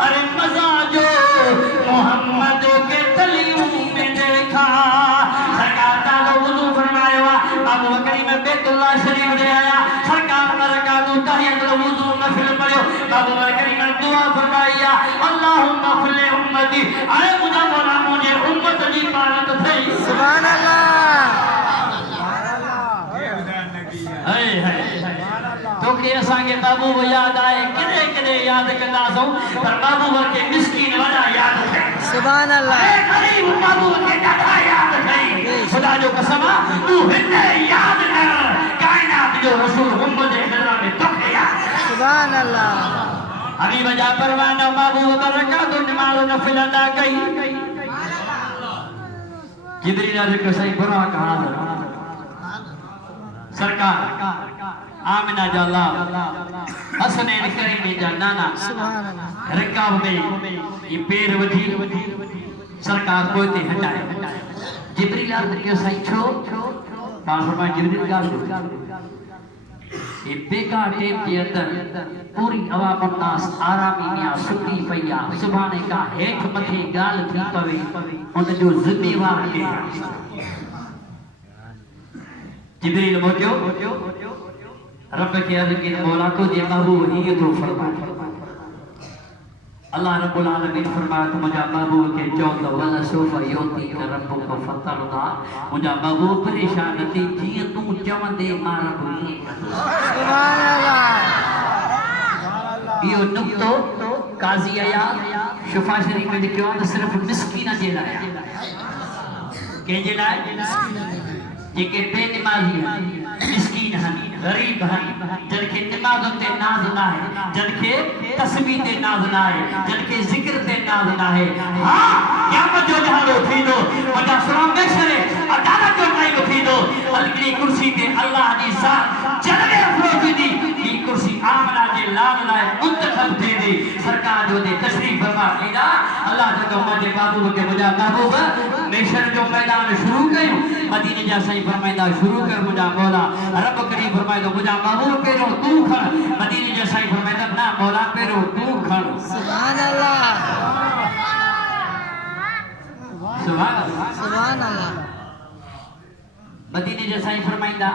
ارے مزہ جو محمد کے تلیوں میں دیکھا سرکار تعالیٰ وضو فرمائے وا ابو بکر میں بیت اللہ شریف دے آیا سرکار برکاتو تحیت وضو نفل پڑھو ابو بکر میں دعا فرمایا اللہم اغفر لی امتی اے مجھے مولا مجھے امت جی پالت تھی سبحان اللہ تو کہ ایسا کہ محبوب یاد آئے کدے کدے یاد کرنا سو پر محبوب کے مسکین وجہ یاد ہے سبحان اللہ اے قریب محبوب کے ڈاٹا یاد ہے خدا جو قسمہ تو ہندے یاد کر کائنات جو رسول محمد خدا میں تک یاد سبحان اللہ ابھی وجہ پروانہ محبوب برکات و نماز و نفل ادا کئی جبریل علیہ کہ صحیح برا کہا سرکار آمنہ جالا حسنین کریمی جا نانا سبحان اللہ رکاب میں یہ پیر وجھی سرکار کوئے ہٹائے جبریل علیہ کہ صحیح چھو کہاں فرمائے جبریل کا یہ بیکا ٹیپ کے اندر پوری عوام الناس آرامی نیا سکی پیا سبحانے کا ایک متھے گال تھی پوے ان جو ذمہ وار کے جبریل موٹیو رب کے عرض کے مولا کو جے محبوب ہی تو فرمائے اللہ رب العالمین فرمایا تو مجھا محبوب کے چوتا وَلَا سُوفَ يُوتِيكَ رَبُّكَ فَتَرْضَى مجھا محبوب پریشان تھی جی تو چون دے مارا ہوئی سبحان اللہ یہ نقطو قاضی آیا شفا شریف میں لکھو صرف مسکینہ جے لائے کہ جے لائے جے کہ بے نمازی مسکین ہیں غریب ہیں جن کے نماز تے ناز نہ ہے جن کے تسبیح تے ناز نہ ہے جن کے ذکر تے ناز نہ ہے ہاں قیامت جو جہاں اٹھی دو وجہ سلام بیشرے عدالت جو ٹائم اٹھی دو الگری کرسی تے اللہ دی ذات جلوے افروزی دی یہ کرسی آمنہ جے لال لائے منتخب دے دی سرکار جو دے تشریف فرما دیدا اللہ جو کہ مجھے محبوب کے مجھا محبوب میشر جو میدان شروع کریں مدینہ جا صحیح فرمائدہ شروع کر مجھا مولا رب کریم فرمائدہ مجھا محبوب پیرو تو کھڑ مدینہ جا صحیح فرمائدہ نا مولا پیرو تو کھڑ سبحان اللہ سبحان اللہ مدینہ جا صحیح فرمائدہ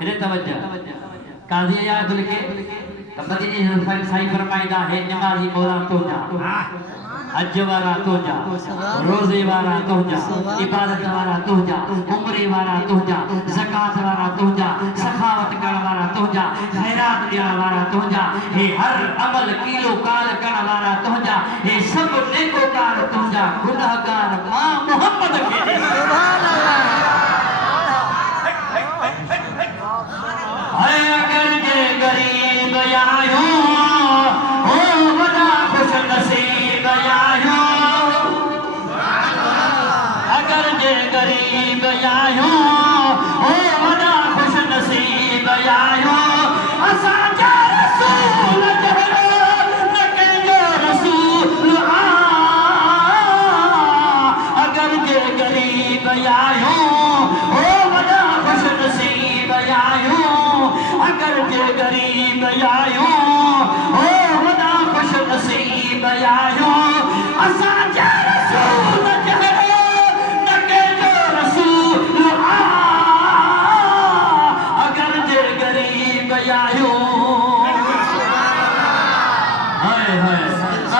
ہرے توجہ قاضی آیات لکھے مدینہ جا صحیح فرمائدہ ہے نمازی مولا تو جا حج وارا تو جا روزے وارا تو جا عبادت وارا تو جا عمرے وارا تو جا زکاة وارا تو جا سخاوت کر وارا تو جا خیرات دیا وارا تو جا یہ ہر عمل کیلو کال کر وارا تو جا یہ سب نیکو کار تو جا گناہگار ماں محمد کے سبحان اللہ اے اگر جے غریب آیوں او بڑا خوش نصیب آیوں اگر جے غریب آیوں او بڑا خوش نصیب آیوں اساں جا رسول جہرو نکے جو رسول اگر جے غریب آیوں او بڑا خوش نصیب آیوں اگر جے غریب آیوں او بڑا خوش نصیب آیوں اساں جا رسول جہرو نکے جو رسول اگر جے غریب آیوں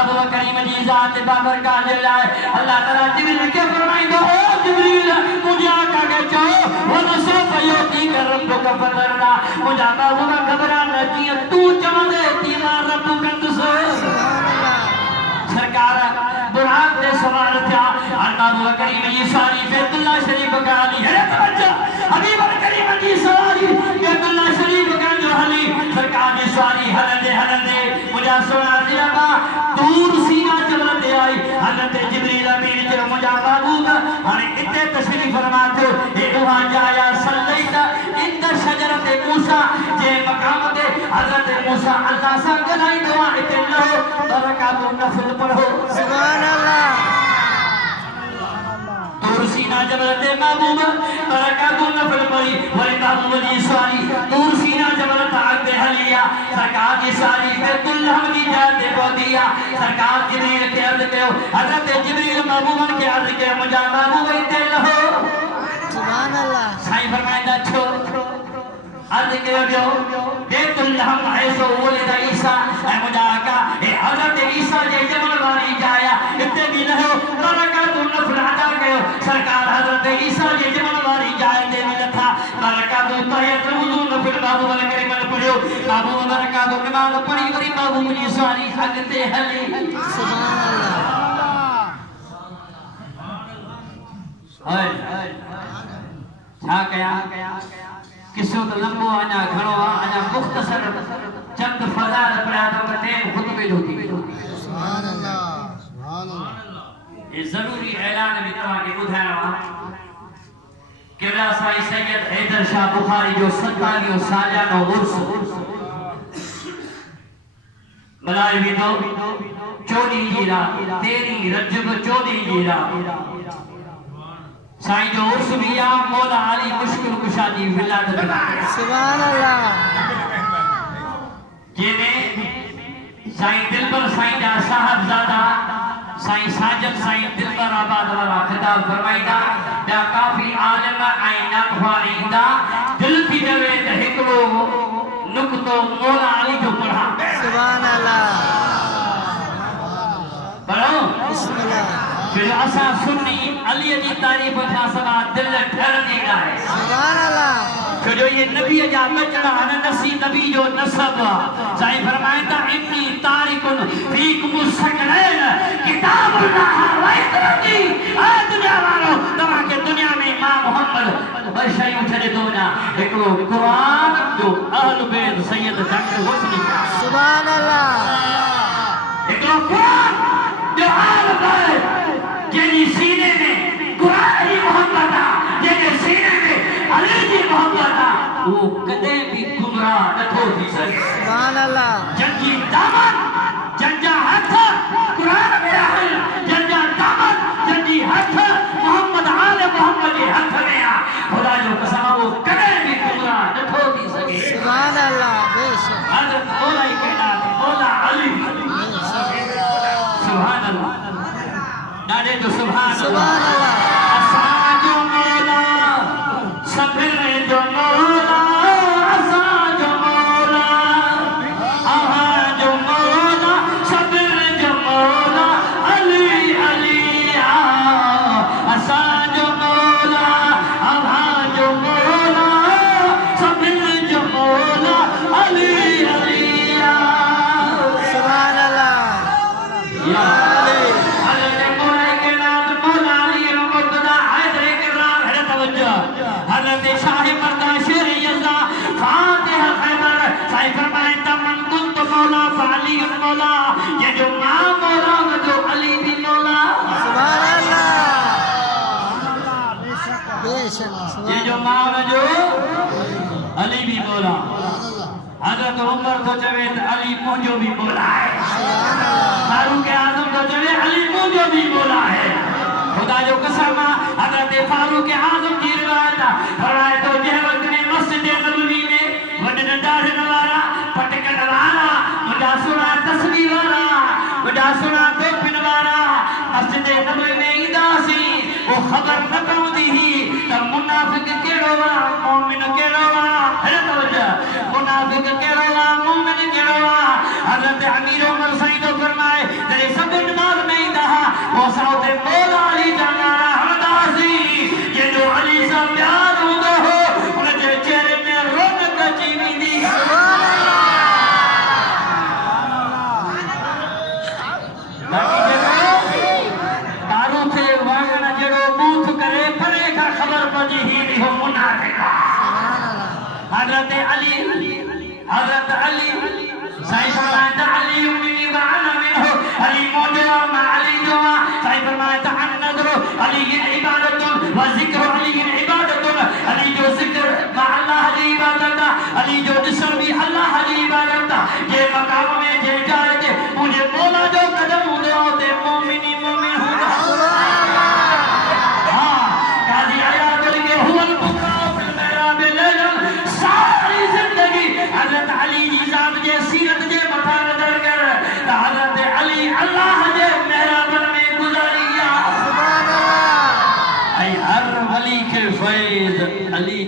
ابو کریم جی ذات بابر کا جلائے اللہ تعالیٰ جبریل کے فرمائیں گو او جبریل مجھے آقا کے چاہو وَنَسُوفَ يُوتِيكَ رَبُّكَ فَتَرْضَى مجھا بابو کا گھبرانا چاہیے تو چاہوں دے تیما رب قدس سرکار براق دے سوال تھا ابو کریم جی سواری بیت اللہ شریف کا علی ہے توجہ ابو کریم جی سواری بیت اللہ شریف کا جو علی سرکار جی سواری حلن دے مجھا سونا دیا با دور سینہ جبل دے آئی حضرت جبریل امین جو مجھا محبوب ہر اتنے تشریف فرماتے اے وہاں جایا صلیتا اند شجرت موسیٰ جے مقام دے حضرت موسیٰ اللہ سا گلائی دعا اتنے لہو برکات و نفل پڑھو سبحان اللہ دور سینہ جبل دے محبوب برکات و نفل پڑھی ولی محبوب جی سواری دور سینہ جبل تاک دے حلیہ سرکار کی ساری بیت اللہ کی جاتے بودیا سرکار جبریل کے عرض کہو حضرت جبریل محبوبن کے عرض کہو مجھا محبوب ایتے لہو سبحان اللہ سائیں فرمائندہ چھو عرض کہو جو بیت اللہ ایسو ولد عیسیٰ اے مجھا آقا اے حضرت عیسیٰ جے جمل واری جایا اتنے بھی لہو برکات نفل عطا کہو سرکار حضرت عیسیٰ جے جمل واری جائے دے بھی لتھا برکات طیت وضو نفل محبوب الکریم پڑھو محبوب برکات نماز پڑھی وری محبوب جی سواری حقتے حلی سبحان اللہ چھا کیا کسو تو لمبو آنا گھڑو آنا مختصر چند فضاد پڑھا تو کٹیم خطبے دھوتی سبحان اللہ سبحان اللہ یہ ضروری اعلان بھی تمہاں کے بدھانا وہاں قبلہ سائی سید حیدر شاہ بخاری جو 27 سالانو عرس ملائی بھی تو 14 ہجری 13 رجب 14 ہجری سائیں جو عرس بھی یا مولا علی مشکل کشادی ولادت بنائے سبحان اللہ جنہیں سائیں دلبر سائیں جا صاحب زادہ سائیں ساجد سائیں دلبر آباد والا خطاب فرمائی دا دا کافی عالم آئین نقفاری دا دل کی جوید حکرو نکتو مولا علی جو پڑھا سبحان اللہ پڑھو بسم اللہ جو اسا سنی علی دی تعریف تھا سبا دل ٹھر دینا ہے سبحان اللہ جو یہ نبی جا بچڑا ہے نسی نبی جو نسب سائیں فرمائے تا انی تارکن فیکم السکلین کتاب اللہ وائدرنی اے دنیا والو تمہاں کے دنیا میں امام محمد برشائی اٹھے دونا ایکو قرآن جو اہل بیت سید ڈاکٹر حسنی سبحان اللہ ایکو قرآن جو اہل بیت جنہی سینے میں قرآن ہی محمد جنہی سینے میں علی جی محمد وہ کدے بھی گمراہ نتھو تھی سکے سبحان اللہ جنجی دامن جنجا ہاتھ قرآن میں آئے جنجا دامن جنجی ہاتھ محمد آل محمد کے ہاتھ میں آ خدا جو قسمہ وہ کدے بھی گمراہ نتھو تھی سکے سبحان اللہ بے شک حضرت مولا ہی کہنا مولا علی سبحان اللہ نادے تو سبحان اللہ اسا جو مولا سبر جو مولا اسا جو مولا آہا جو مولا سبر جو مولا علی علی اسا جو مولا آہا جو مولا سبر جو مولا علی علی سبحان اللہ یا حضرت شاہ مردہ شیر یزا فاتح خیبر سائی فرمائے تمن کنت مولا فعلی مولا یہ جو ماں مولا وہ جو علی بھی مولا سبحان اللہ بے شک یہ جو ماں وہ جو علی بھی مولا حضرت عمر تو جوید علی مجھو بھی مولا ہے فاروق اعظم تو جوید علی مجھو بھی مولا ہے خدا جو قسمہ حضرت فاروق اعظم کی روایت فرمائے تو جہ وقت میں مسجد نبوی میں وڈن ڈاڑھ نوارا پٹکن والا مجھا سنا تصویر والا مجھا سنا دوپن والا مسجد نبوی میں اداسی وہ خبر نہ پہنچی ہی تب منافق کیڑو وا مومن کیڑو وا ہے توجہ منافق کیڑو وا مومن کیڑو وا حضرت امیر عمر سعید فرمائے تیرے سب نماز میں ادہا وہ سعود مولا علی جانارا حمدازی یہ جو علی سا پیار ہوگا ہو مجھے چہرے میں رونق جیوی دی سبحان کارو تھے واگنا جڑو بوتھ کرے پرے کا خبر پجی ہی بھی ہو منافقہ حضرت علی حضرت علی سائی فرمائے علی امنی وعنا منہ علی موجوہ ما علی جوہ سائی فرمائے عن نظر علی عبادت و ذکر علی عبادت علی جو ذکر ما اللہ علی عبادت علی جو جسر بھی اللہ علی عبادت یہ مقام میں جے جائے جے مجھے مولا جو قدم دو دے مومنی مومن ہوگا ہاں قاضی عیاد علی ہوا البقاء فی المیراب لیلن ساری زندگی حضرت علی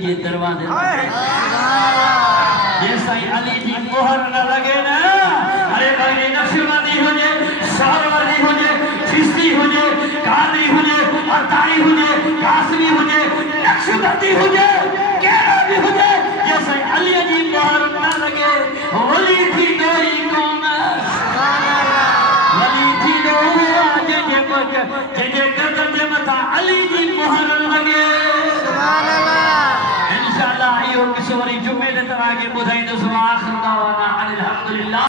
جے دروازے سبحان اللہ جیسا ہی علی جی مہر نہ لگے نا ارے بھائی نقشبندی ہو جائے شاروردی ہو جائے چشتی ہو جائے قادری ہو جائے عطائی ہو جائے قاسمی ہو جائے